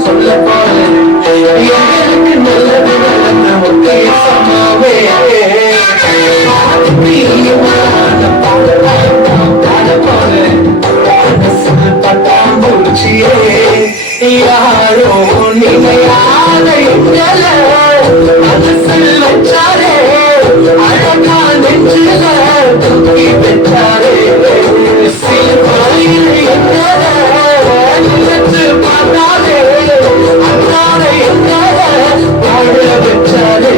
சொல்ல போறேன் எங்களுக்கு நல்லது நடந்த ஒரே சமாவே பட்டாம்பூச்சியே யாரோ நிலையான மனசில் வச்சாரே அழகா நெஞ்சில தூக்கி பெற்றாரே சிலுவையில் நினைச்சு பார்த்தாரே அண்ணார என்னார வாழ வச்சாரே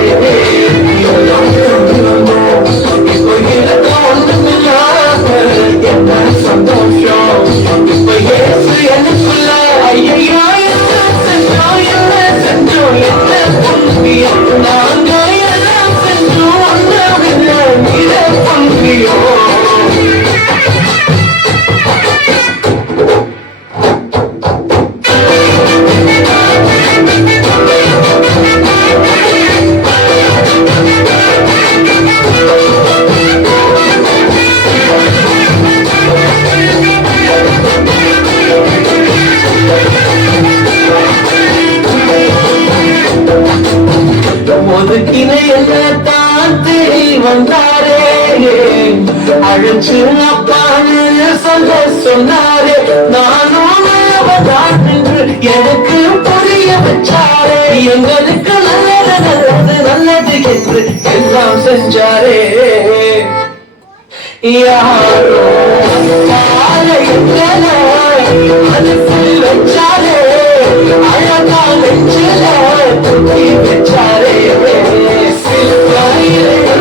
இப்போ எனக்கு ஒன்றுமில்லாத என்ன சந்தோஷம் இப்போ ஏசு எனக்குள்ள ஐயா என்ன செஞ்சோம் என்ன செஞ்சோம் என்ன பொன்னியம் நாங்க எல்லாம் செஞ்சோம் ஒன்றுமில்லை நீரே பொன்னியம் ஒதுக்கினை என்னத்தான் தேடி வந்தாரே அழைச்சு அப்பான்னு சொல்ல சொன்னாரே நானும் என்று எனக்கு புரிய வச்சாரே எங்களுக்கு நல்லது நல்லது நல்லது என்று எல்லாம் செஞ்சாரே யாரோ மனசில் வச்சாரே அழகா நெஞ்சில தூக்கி வச்சாரே சிலுவையில்